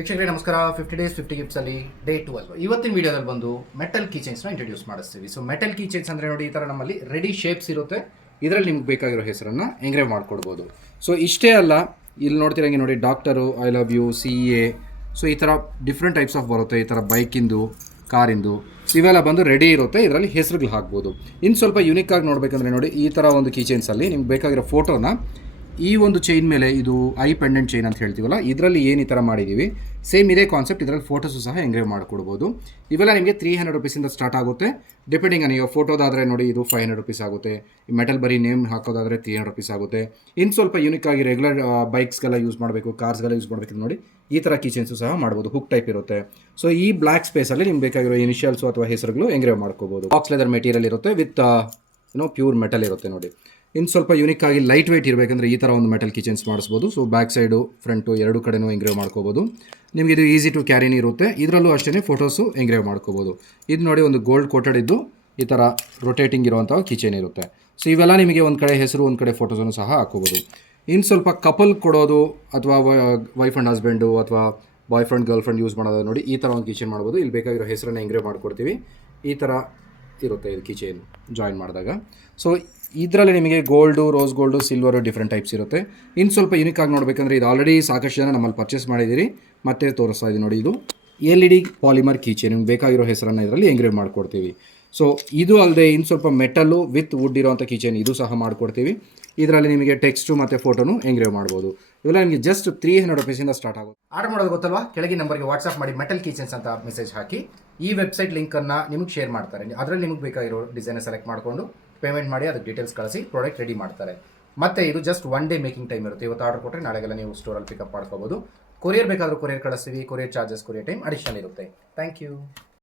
ವೀಕ್ಷಕರೇ ನಮಸ್ಕಾರ. 50 days 50 gifts ಅಲ್ಲಿ ಡೇ 12 ಇವತ್ತಿನ ವಿಡಿಯೋದಲ್ಲಿ ಬಂದು ಮೆಟಲ್ ಕೀಚೈನ್ಸ್ನ ಇಂಟ್ರೊಡ್ಯೂಸ್ ಮಾಡಿಸ್ತೀವಿ. ಸೊ ಮೆಟಲ್ ಕೀಚೈನ್ಸ್ ಅಂದರೆ ನೋಡಿ, ಈ ಥರ ನಮ್ಮಲ್ಲಿ ರೆಡಿ ಶೇಪ್ಸ್ ಇರುತ್ತೆ. ಇದರಲ್ಲಿ ನಿಮ್ಗೆ ಬೇಕಾಗಿರೋ ಹೆಸರನ್ನು ಎಂಗ್ರೇವ್ ಮಾಡ್ಕೊಡ್ಬೋದು. ಸೊ ಇಷ್ಟೇ ಅಲ್ಲ, ಇಲ್ಲಿ ನೋಡ್ತಿರಂಗೆ ನೋಡಿ, doctor, I love you, CA, so ಈ ಥರ ಡಿಫ್ರೆಂಟ್ ಟೈಪ್ಸ್ ಆಫ್ ಬರುತ್ತೆ. ಈ ಥರ ಬೈಕಿಂದು, ಕಾರಿಂದು ಇವೆಲ್ಲ ಬಂದು ರೆಡಿ ಇರುತ್ತೆ. ಇದರಲ್ಲಿ ಹೆಸರುಗಳು ಹಾಕ್ಬೋದು. ಇನ್ನು ಸ್ವಲ್ಪ ಯುನಿಕ್ ಆಗಿ ನೋಡಬೇಕಂದ್ರೆ ನೋಡಿ, ಈ ಥರ ಒಂದು ಕೀಚೈನ್ಸಲ್ಲಿ ನಿಮ್ಗೆ ಬೇಕಾಗಿರೋ ಫೋಟೋನ ಈ ಒಂದು ಚೈನ್ ಮೇಲೆ, ಇದು ಐ ಪೆಂಡೆಂಟ್ ಚೈನ್ ಅಂತ ಹೇಳ್ತೀವಲ್ಲ, ಇದರಲ್ಲಿ ಏನು ಈ ಥರ ಮಾಡಿದ್ದೀವಿ, ಸೇಮ್ ಇದೇ ಕಾನ್ಸೆಪ್ಟ್ ಇದರಲ್ಲಿ ಫೋಟೋಸು ಸಹ ಎಂಗ್ರೇವ್ ಮಾಡಿಕೊಡ್ಬೋದು. ಇವೆಲ್ಲ ನಿಮಗೆ 300 ರುಪೀಸಿಂದ ಸ್ಟಾರ್ಟ್ ಆಗುತ್ತೆ. ಡಿಪೆಂಡಿಂಗ್ ಆನ್ ಇವಾಗ ಫೋಟೋದಾದರೆ ನೋಡಿ, ಇದು 500 ರುಪೀಸ್ ಆಗುತ್ತೆ. ಮೆಟಲ್ ಬರೀ ನೇಮ್ ಹಾಕೋದಾದರೆ 300 ರುಪೀಸ್ ಆಗುತ್ತೆ. ಇನ್ನು ಸ್ವಲ್ಪ ಯೂನಿಕ್ ಆಗಿ ರೆಗ್ಯುಲರ್ ಬೈಕ್ಸ್ಗೆಲ್ಲ ಯೂಸ್ ಮಾಡಬೇಕು, ಕಾರ್ಸ್ಗೆಲ್ಲ ಯೂಸ್ ಮಾಡಬೇಕು ನೋಡಿ, ಈ ಥರ ಕೀಚೈನ್ಸು ಸಹ ಮಾಡ್ಬೋದು. ಹುಕ್ ಟೈಪ್ ಇರುತ್ತೆ. ಸೊ ಈ ಬ್ಲ್ಯಾಕ್ ಸ್ಪೇಸಲ್ಲಿ ನಿಮ್ಗೆ ಬೇಕಾಗಿರೋ ಇನಿಷಿಯಲ್ಸು ಅಥವಾ ಹೆಸರುಗಳು ಎಂಗ್ರೇವ್ ಮಾಡ್ಕೋಬೋದು. ಬಾಕ್ಸ್ ಲೆದರ್ ಮೆಟೀರಿಯಲ್ ಇರುತ್ತೆ ವಿತ್ ಪ್ಯೂರ್ ಮೆಟಲ್ ಇರುತ್ತೆ ನೋಡಿ. ಇನ್ನು ಸ್ವಲ್ಪ ಯೂನಿಕ್ ಆಗಿ ಲೈಟ್ ವೆಯ್ಟ್ ಇರಬೇಕಂದ್ರೆ ಈ ಥರ ಒಂದು ಮೆಟಲ್ ಕಿಚನ್ಸ್ ಮಾಡಿಸ್ಬೋದು. ಸೊ ಬ್ಯಾಕ್ ಸೈಡು, ಫ್ರಂಟು ಎರಡು ಕಡೆನೂ ಎಂಗ್ರೇವ್ ಮಾಡ್ಕೋಬೋದು. ನಿಮಗೆ ಇದು ಈಸಿ ಟು ಕ್ಯಾರಿನೇ ಇರುತ್ತೆ. ಇದರಲ್ಲೂ ಅಷ್ಟೇ ಫೋಟೋಸು ಎಂಗ್ರೇವ್ ಮಾಡ್ಕೋಬೋದು. ಇದು ನೋಡಿ, ಒಂದು ಗೋಲ್ಡ್ ಕೋಟೆಡ್ ಇದ್ದು ಈ ಥರ ರೊಟೇಟಿಂಗ್ ಇರುವಂಥ ಕಿಚನ್ ಇರುತ್ತೆ. ಸೊ ಇವೆಲ್ಲ ನಿಮಗೆ ಒಂದು ಕಡೆ ಹೆಸರು, ಒಂದು ಕಡೆ ಫೋಟೋಸನ್ನು ಸಹ ಹಾಕೋಬೋದು. ಇನ್ನು ಸ್ವಲ್ಪ ಕಪಲ್ ಕೊಡೋದು ಅಥವಾ ವೈಫ್ ಆ್ಯಂಡ್ ಹಸ್ಬೆಂಡು ಅಥವಾ boy friend girl friend use ಮಾಡೋದು ನೋಡಿ, ಈ ಥರ ಒಂದು ಕಿಚನ್ ಮಾಡ್ಬೋದು. ಇಲ್ಲಿ ಬೇಕಾಗಿರೋ ಹೆಸರನ್ನು ಎಂಗ್ರೇವ್ ಮಾಡ್ಕೊಡ್ತೀವಿ. ಈ ಥರ ಇರುತ್ತೆ ಇದು ಕಿಚನ್ ಜಾಯಿನ್ ಮಾಡಿದಾಗ. ಸೊ ಇದರಲ್ಲಿ ನಿಮಗೆ gold, rose gold, silver different types ಇರುತ್ತೆ. ಇನ್ನು ಸ್ವಲ್ಪ ಯೂನಿಕ್ ಆಗಿ ನೋಡಬೇಕಂದ್ರೆ, ಇದು ಆಲ್ರೆಡಿ ಸಾಕಷ್ಟು ಜನ ನಮ್ಮಲ್ಲಿ ಪರ್ಚೇಸ್ ಮಾಡಿದ್ದೀರಿ, ಮತ್ತೆ ತೋರಿಸ್ತಾ ಇದ್ದೀವಿ ನೋಡಿ. ಇದು LED ಪಾಲಿಮರ್ ಕೀಚನ್. ನಿಮ್ಗೆ ಬೇಕಾಗಿರೋ ಹೆಸರನ್ನು ಇದರಲ್ಲಿ ಎಂಗ್ರೇವ್ ಮಾಡಿಕೊಡ್ತೀವಿ. ಸೊ ಇದು ಅಲ್ಲದೆ ಇನ್ನು ಸ್ವಲ್ಪ ಮೆಟಲ್ಲು ವಿತ್ ವುಡ್ ಇರೋವಂಥ ಕೀಚನ್, ಇದು ಸಹ ಮಾಡಿಕೊಡ್ತೀವಿ. ಇದರಲ್ಲಿ ನಿಮಗೆ ಟೆಕ್ಸ್ಟು ಮತ್ತು ಫೋಟೋನು ಎಂಗ್ರೇವ್ ಮಾಡ್ಬೋದು. ಇವೆಲ್ಲ ನಿಮಗೆ ಜಸ್ಟ್ 300 ರುಪೀಸಿಂದ ಸ್ಟಾರ್ಟ್ ಆಗುತ್ತೆ. ಆರ್ಡರ್ ಮಾಡೋದು ಗೊತ್ತಲ್ವಾ? ಕೆಳಗಿನ ನಂಬರ್ಗೆ ವಾಟ್ಸಪ್ ಮಾಡಿ ಮೆಟಲ್ ಕೀಚನ್ಸ್ ಅಂತ ಮೆಸೇಜ್ ಹಾಕಿ. ಈ ವೆಬ್ಸೈಟ್ ಲಿಂಕನ್ನು ನಿಮಗೆ ಶೇರ್ ಮಾಡ್ತಾರೆ. ಅದರಲ್ಲಿ ನಿಮಗೆ ಬೇಕಾಗಿರೋ ಡಿಸೈನ್ ಸೆಲೆಕ್ಟ್ ಮಾಡಿಕೊಂಡು ಪೇಮೆಂಟ್ ಮಾಡಿ ಅದಕ್ಕೆ ಡೀಟೇಲ್ಸ್ ಕಳಿಸಿ ಪ್ರಾಡಕ್ಟ್ ರೆಡಿ ಮಾಡ್ತಾರೆ. ಮತ್ತು ಇದು ಜಸ್ಟ್ 1 ಡೇ ಮೇಕಿಂಗ್ ಟೈಮ್ ಇರುತ್ತೆ. ಇವತ್ತು ಆರ್ಡರ್ ಕೊಟ್ಟರೆ ನಾಳೆಗೆಲ್ಲ ನೀವು ಸ್ಟೋರಲ್ಲಿ ಪಿಕಪ್ ಮಾಡ್ಕೋಬೋದು. ಕೊರಿಯರ್ ಬೇಕಾದರೂ ಕೊರಿಯರ್ ಕಳಿಸ್ತೀವಿ. Courier charges, courier time additional ಇರುತ್ತೆ. Thank you.